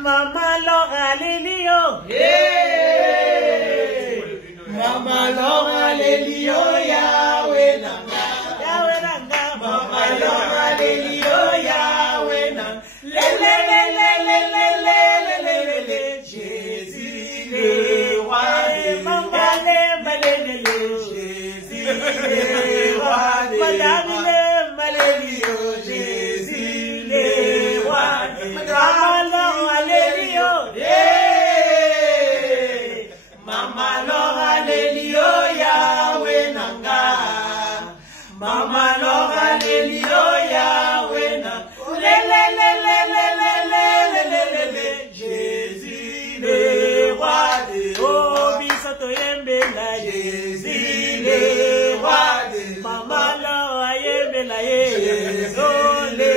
Maman Laura Lelio. Maman Laura Lelio, Yahweh Nanga. Yahweh Nanga. Maman Laura Lelio, Yahweh Nanga. Jésus le roi des rois. Jésus le roi des rois. Jésus le roi des rois. Maman Laura Lelio, Yahweh Nanga. Maman Laura Lelio, Yahweh Nanga. Jésus le roi des rois. Jésus le roi des rois. Maman Laura Yembela Jésus le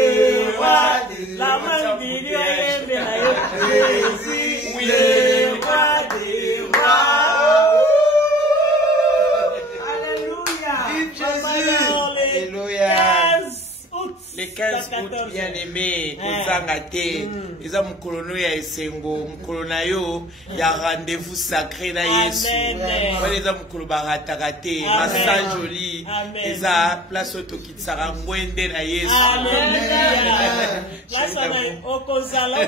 roi des rois. La mandili Yembela Jésus le roi des rois. Alléluia. Vive Jésus. Alléluia. Les 15 août, bien aimé, Kozangate, ils ont mukolono ya esengo, mukolona yo, ya rendez-vous sacré na Yesu. Ils ont mukolo baratakate, massa joli, ils ont place autokitsara ngwende na Yesu. Place na okozala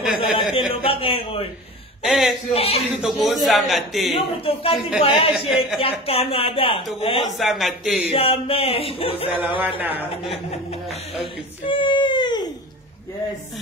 telo bakero. Surtout Togozangate. Nous tokati voyage ya Canada. Togozangate. Jamais. Ozalawana. Yes.